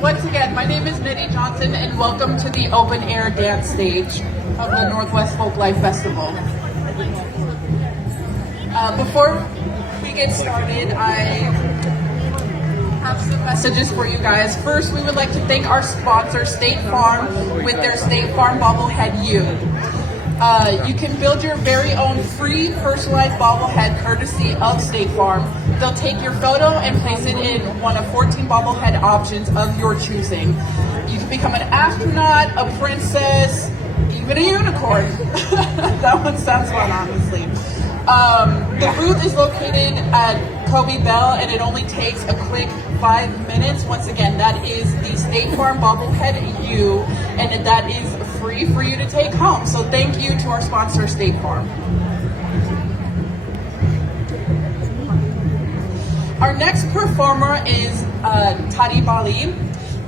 Once again, my name is Minnie Johnson, and welcome to the open air dance stage of the Northwest Folklife Festival. Before we get started, I have some messages for you guys. First, we would like to thank our sponsor, State Farm, with their State Farm bobblehead U. You can build your very own free personalized bobblehead courtesy of State Farm. They'll take your photo and place it in one of 14 bobblehead options of your choosing. You can become an astronaut, a princess, even a unicorn. That one sounds fun, honestly. The booth is located at Kobe Bell, and it only takes a quick 5 minutes. Once again, that is the State Farm bobblehead U, and that is free for you to take home. So thank you to our sponsor, State Farm. Our next performer is Tari Bali.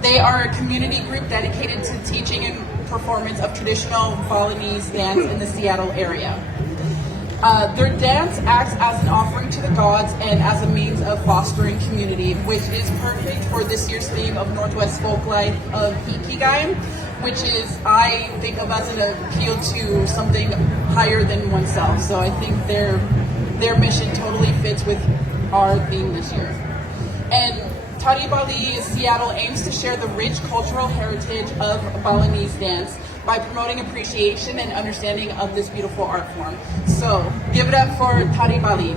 They are a community group dedicated to teaching and performance of traditional Balinese dance in the Seattle area. Their dance acts as an offering to the gods and as a means of fostering community, which is perfect for this year's theme of Northwest Folklife of Ikigai, which is, I think of as an appeal to something higher than oneself. So I think their mission totally fits with our theme this year. And Tari Bali Seattle aims to share the rich cultural heritage of Balinese dance by promoting appreciation and understanding of this beautiful art form. So give it up for Tari Bali.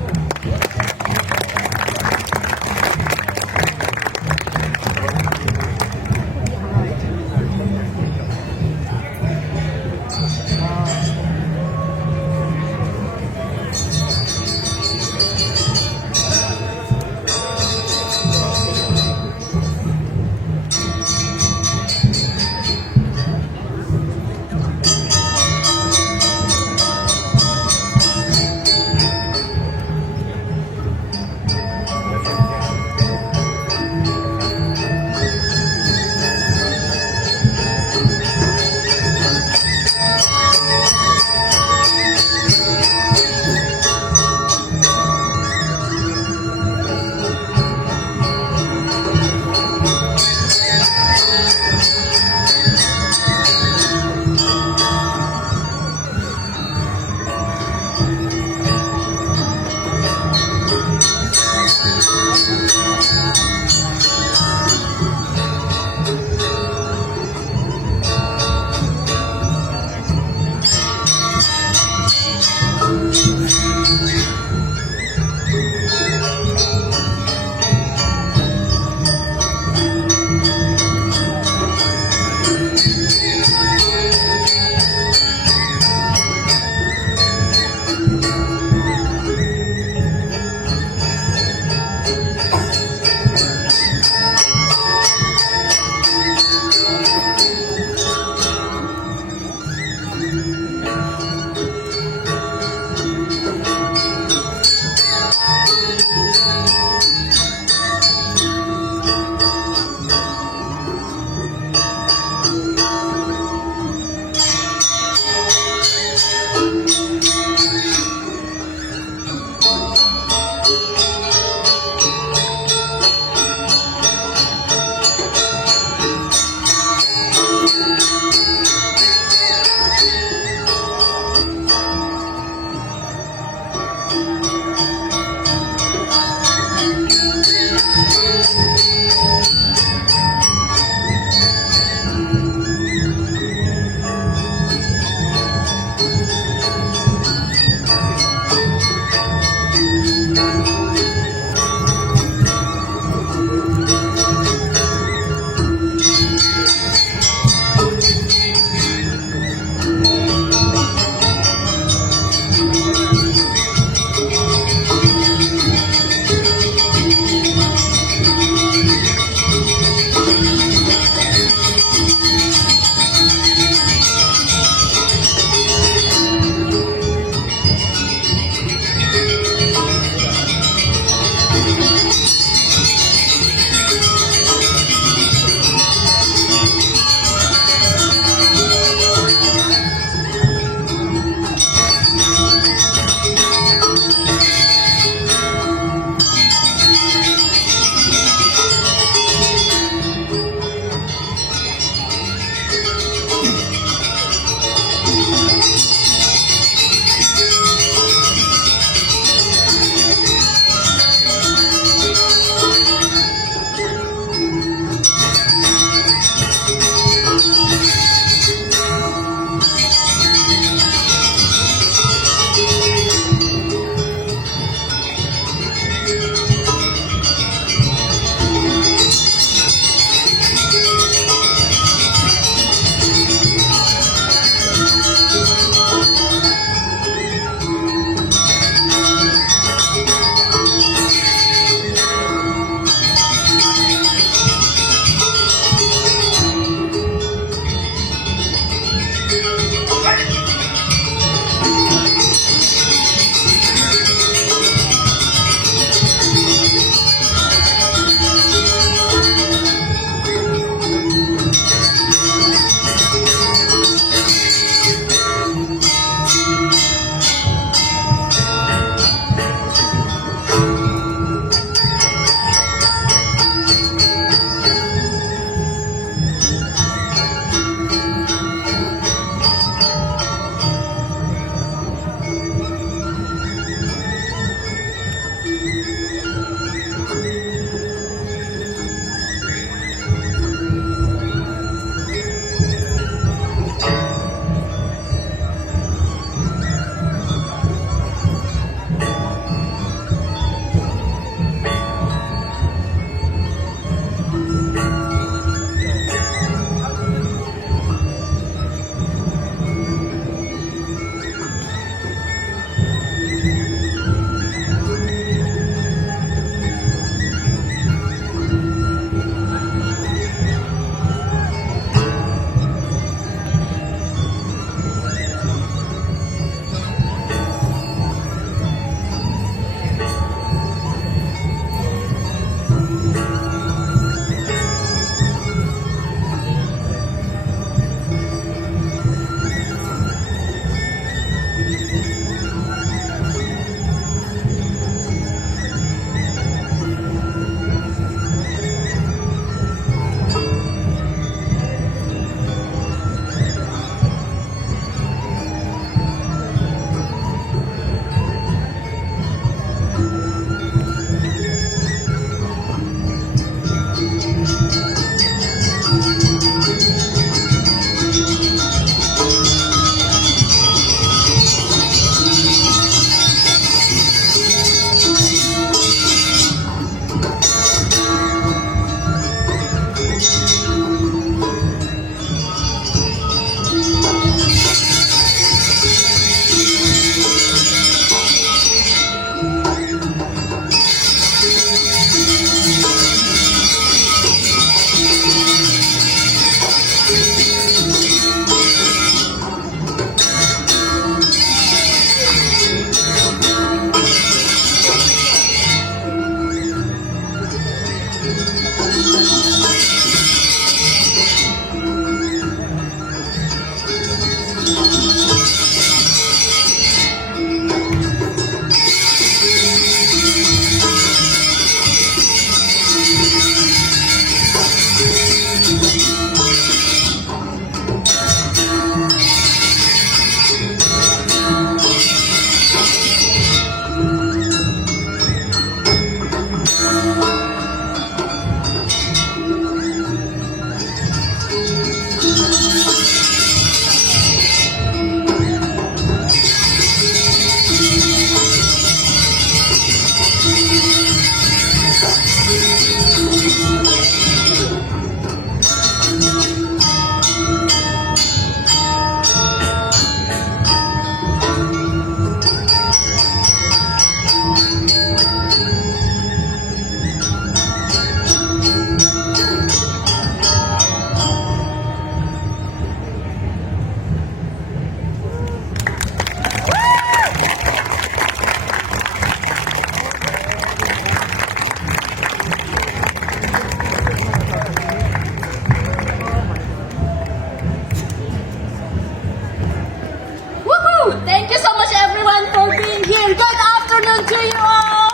Thank you so much everyone for being here. Good afternoon to you all.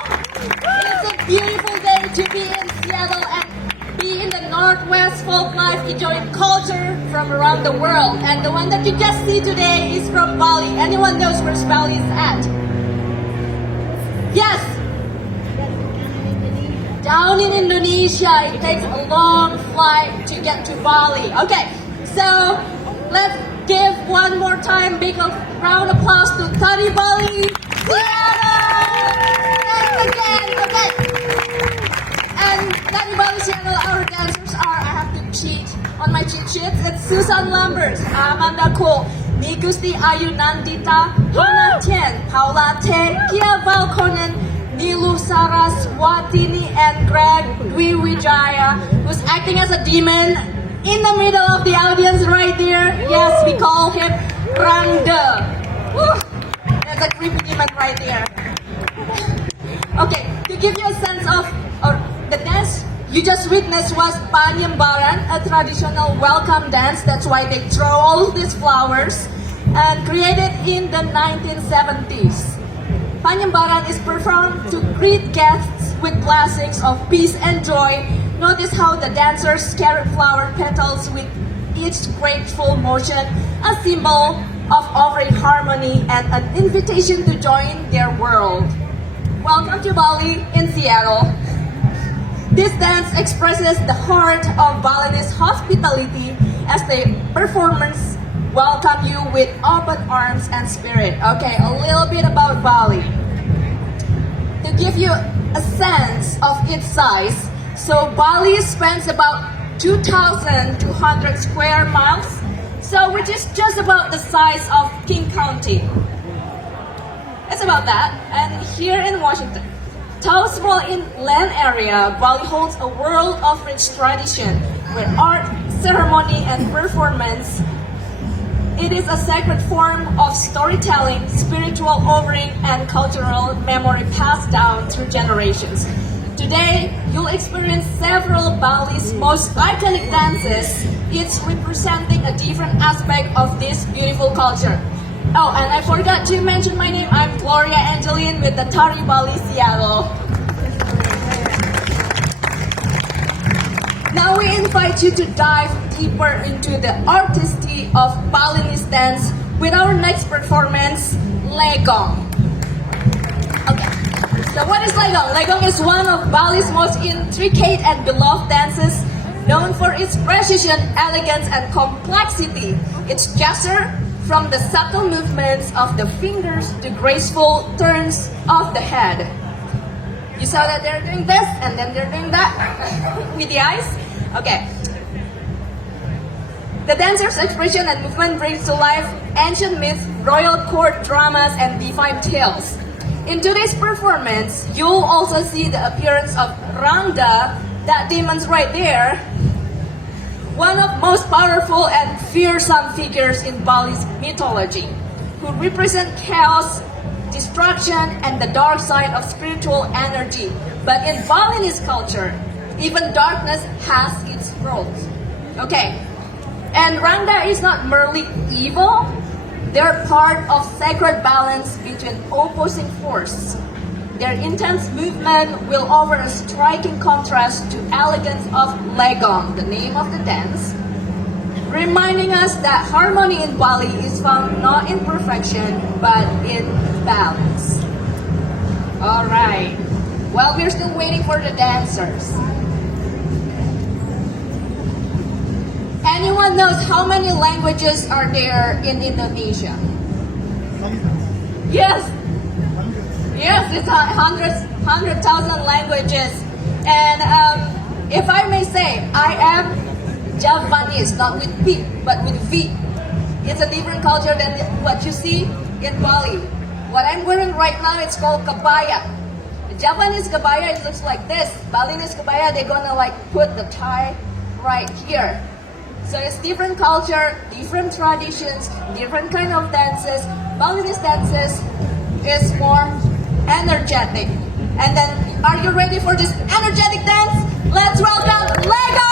It's a beautiful day to be in Seattle and be in the Northwest Folklife, enjoying culture from around the world. And the one that you just see today is from Bali. Anyone knows where Bali is at? Yes. Down in Indonesia. It takes a long flight to get to Bali. Okay, so let's give one more time big round of applause to Tari Bali, Seattle! And again, okay. And Tari Bali, Seattle, our dancers are, I have to cheat on my cheat sheets. It's Susan Lambert, Amanda Cole, Nigusti Ayu Nandita, Hannah Tien, Paula Te, Kia Valkonen, Nilu Saraswatini, and Greg Dwi-Wijaya, who's acting as a demon in the middle of the audience right there. Yes, we call him Rangda. Woo! There's a creepy demon right there. Okay, to give you a sense of the dance you just witnessed was Panyambaran, a traditional welcome dance. That's why they throw all these flowers, and created in the 1970s. Panyambaran is performed to greet guests with blessings of peace and joy. Notice how the dancers carry flower petals with each grateful motion, a symbol of offering harmony and an invitation to join their world. Welcome to Bali in Seattle. This dance expresses the heart of Balinese hospitality as the performers welcome you with open arms and spirit. Okay, a little bit about Bali. To give you a sense of its size, so Bali spans about 2,200 square miles, so which is just about the size of King County. It's about that. And here in Washington, though small in land area, Bali holds a world of rich tradition where art, ceremony, and performance. It is a sacred form of storytelling, spiritual offering, and cultural memory passed down through generations. Today, you'll experience several Bali's most iconic dances, each representing a different aspect of this beautiful culture. Oh, and I forgot to mention my name. I'm Gloria Angeline with the Tari Bali, Seattle. Now we invite you to dive deeper into the artistry of Balinese dance with our next performance, Legong. Okay, so what is Legong? Legong is one of Bali's most intricate and beloved dances, known for its precision, elegance, and complexity. Its gesture, from the subtle movements of the fingers to graceful turns of the head. You saw that they're doing this and then they're doing that with the eyes? Okay. The dancer's expression and movement brings to life ancient myths, royal court dramas, and divine tales. In today's performance, you'll also see the appearance of Rangda, that demon's right there, one of most powerful and fearsome figures in Bali's mythology, who represent chaos, destruction, and the dark side of spiritual energy. But in Balinese culture, Even darkness has its roles. Okay, and Rangda is not merely evil, they're part of sacred balance between opposing forces. Their intense movement will offer a striking contrast to elegance of Legong, the name of the dance, reminding us that harmony in Bali is found not in perfection, but in balance. Alright, well, we're still waiting for the dancers. Anyone knows how many languages are there in Indonesia? Yes, yes, it's 100,000 languages. And if I may say, I am Javanese, not with P, but with V. It's a different culture than what you see in Bali. What I'm wearing right now, it's called kabaya. Japanese kabaya, it looks like this. Balinese kabaya, they're gonna like put the tie right here. So it's different culture, different traditions, different kind of dances. Balinese dances is more energetic. And then, are you ready for this energetic dance? Let's welcome Lego!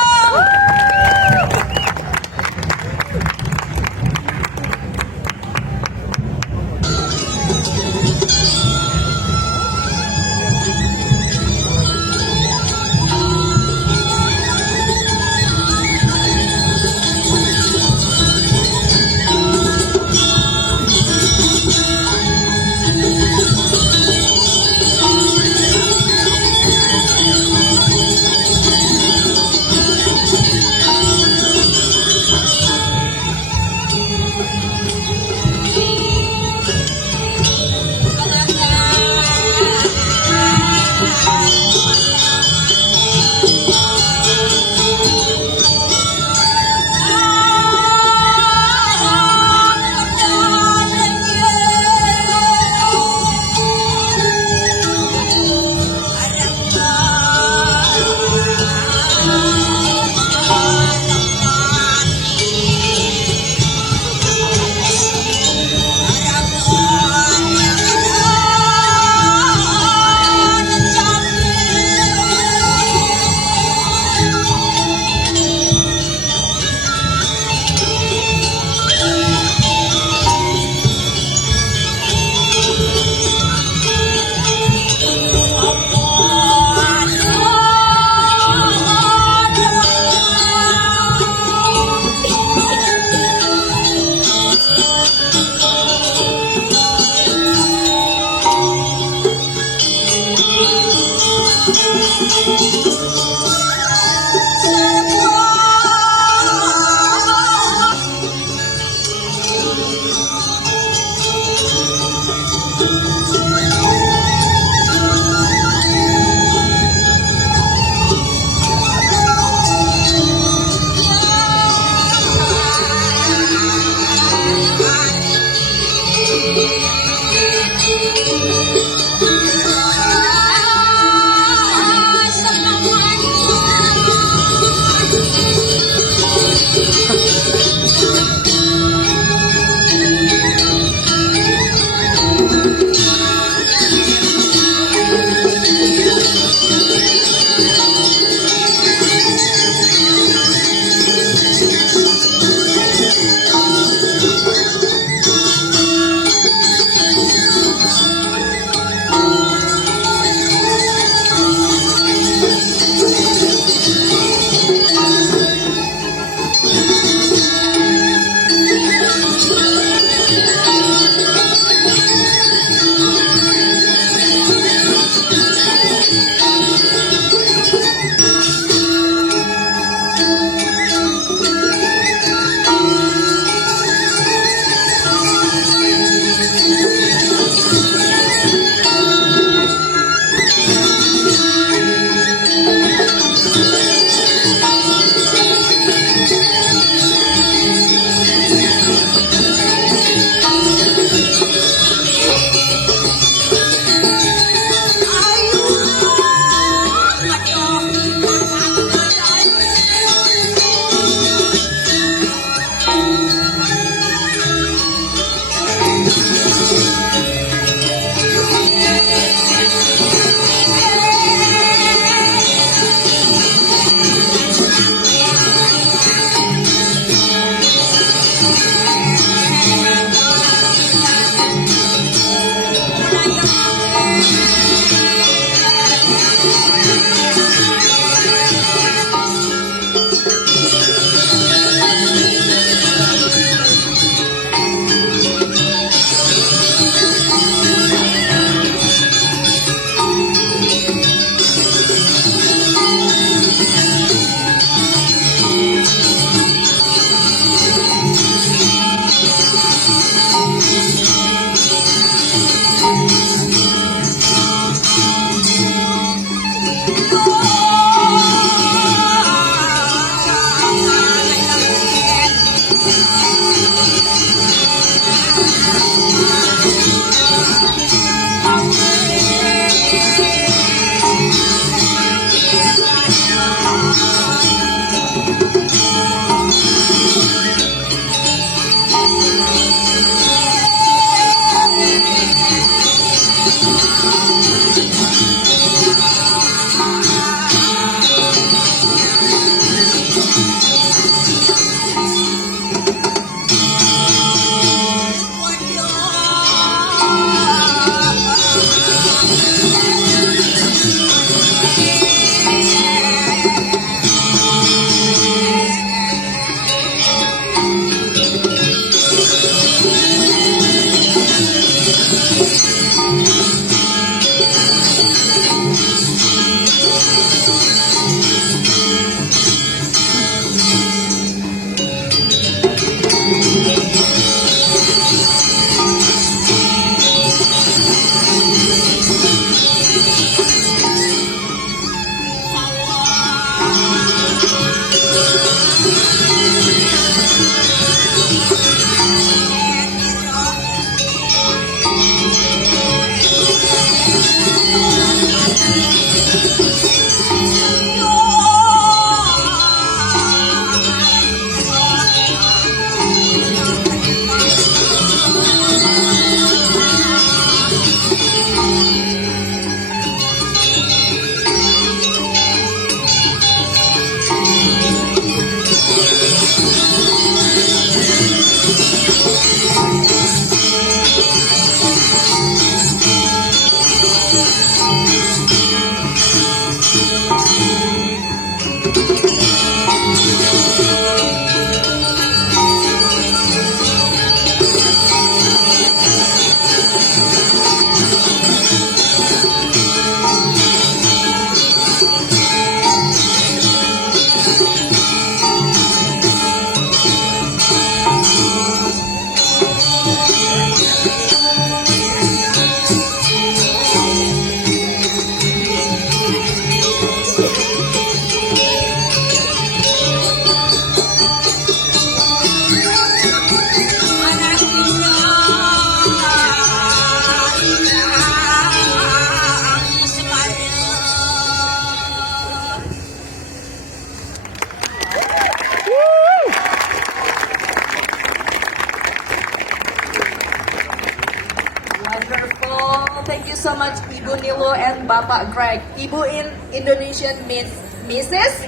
Wonderful. Thank you so much, Ibu Nilo and Bapak Greg. Ibu in Indonesian means Mrs.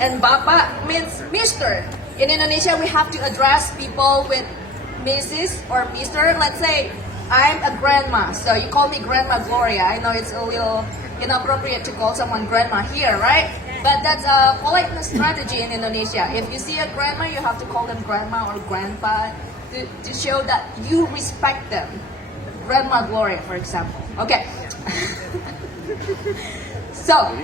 and Bapak means Mr. In Indonesia, we have to address people with Mrs. or Mr. Let's say I'm a grandma, so you call me Grandma Gloria. I know it's a little inappropriate to call someone grandma here, right? But that's a politeness strategy in Indonesia. If you see a grandma, you have to call them grandma or grandpa to show that you respect them. Grandma Gloria, for example. Okay. So,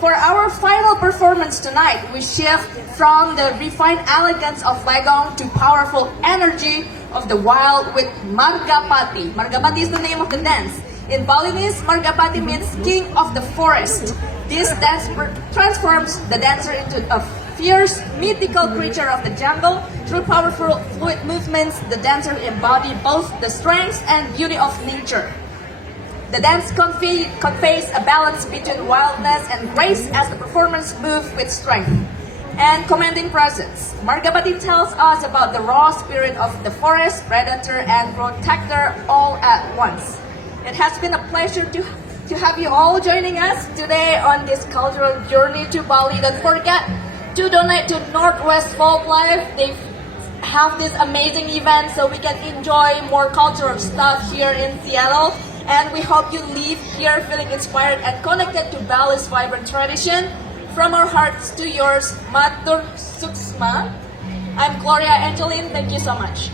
for our final performance tonight, we shift from the refined elegance of Legong to powerful energy of the wild with Margapati. Margapati is the name of the dance. In Balinese, Margapati means king of the forest. This dance transforms the dancer into a fierce, mythical creature of the jungle. Through powerful, fluid movements, the dancer embodies both the strength and beauty of nature. The dance conveys a balance between wildness and grace as the performers move with strength and commanding presence. Margapati tells us about the raw spirit of the forest, predator and protector all at once. It has been a pleasure to have you all joining us today on this cultural journey to Bali. Don't forget to donate to Northwest Folklife. They have this amazing event so we can enjoy more cultural stuff here in Seattle. And we hope you leave here feeling inspired and connected to Bali's vibrant tradition. From our hearts to yours, Matur Suksma. I'm Gloria Angeline. Thank you so much.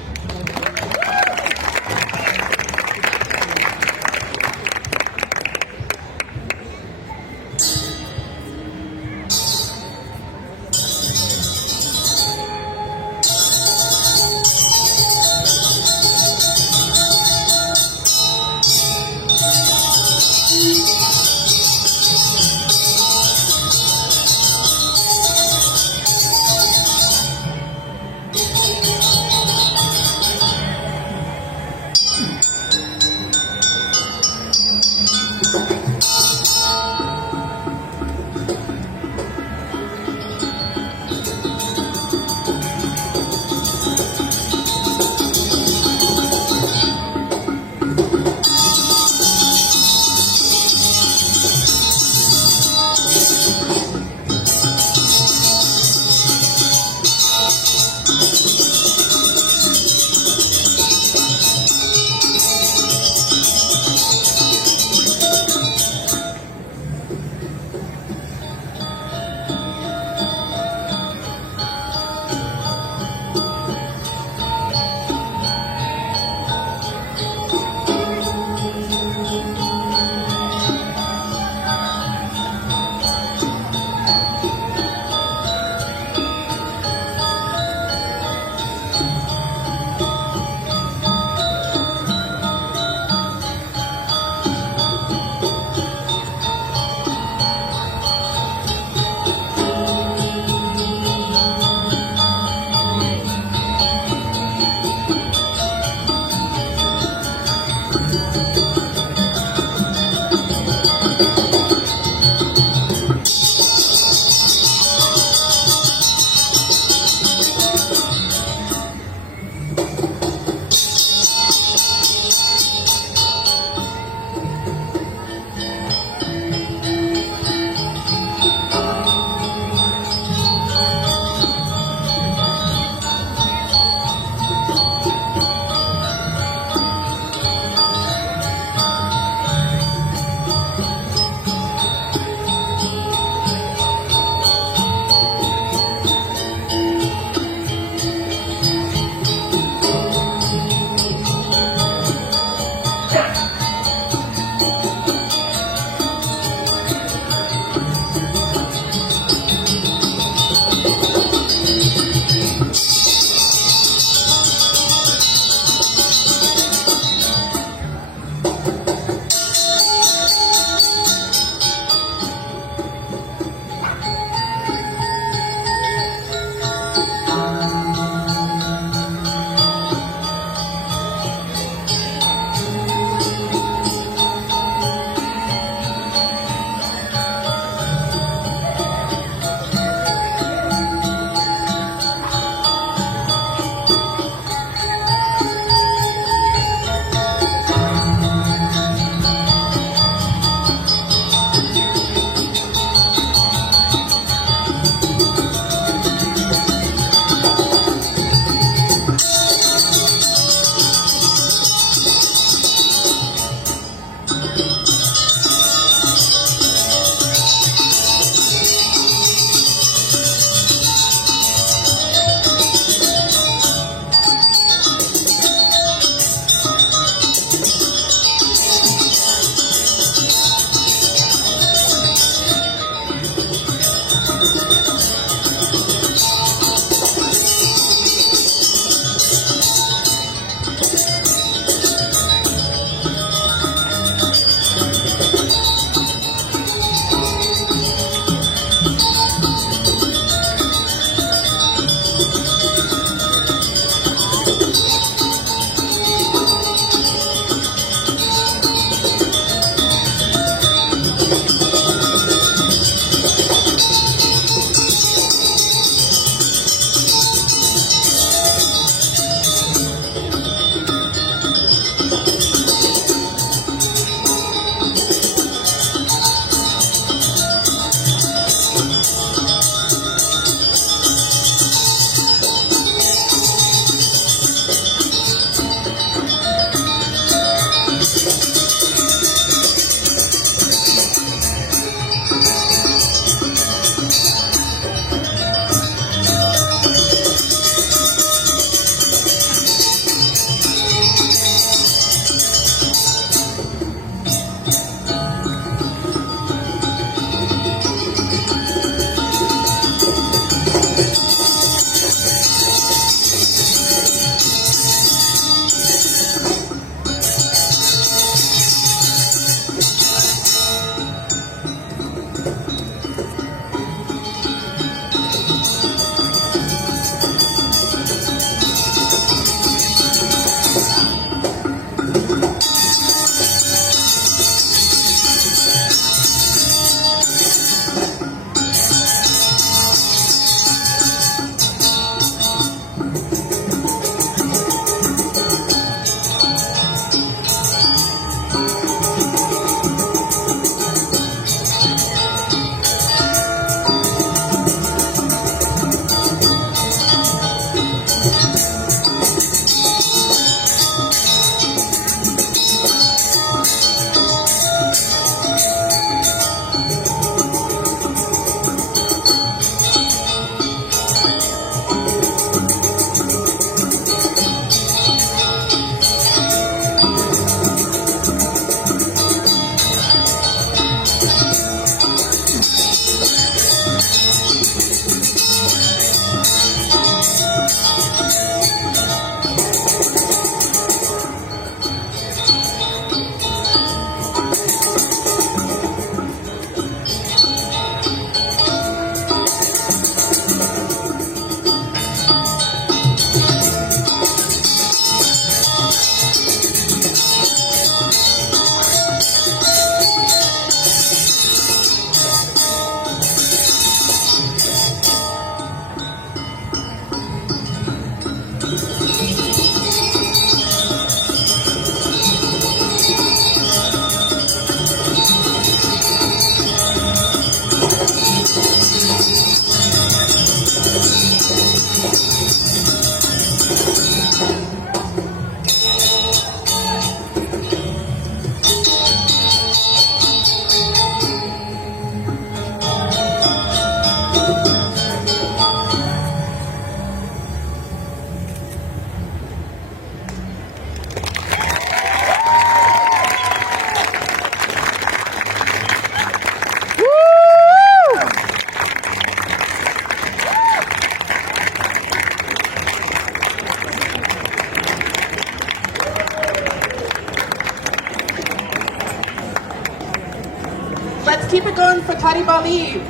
Let's keep it going for Tari Bali.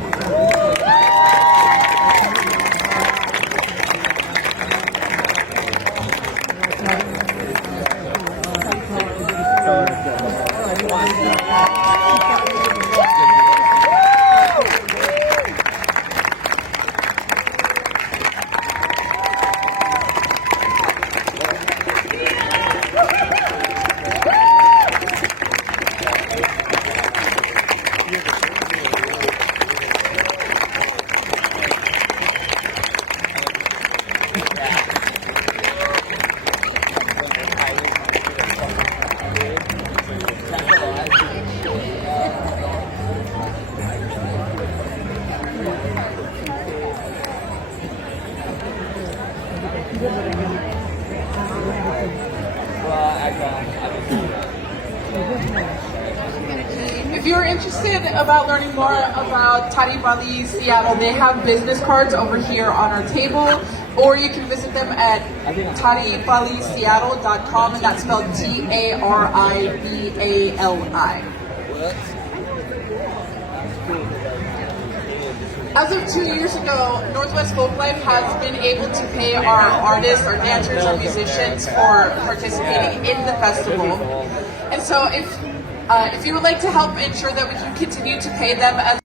If you're interested about learning more about Tari Bali Seattle, they have business cards over here on our table, or you can visit them at taribaliseattle.com, and that's spelled Taribali. As of 2 years ago, Northwest Folklife has been able to pay our artists, our dancers, our musicians for participating in the festival. And so if you would like to help ensure that we can continue to pay them as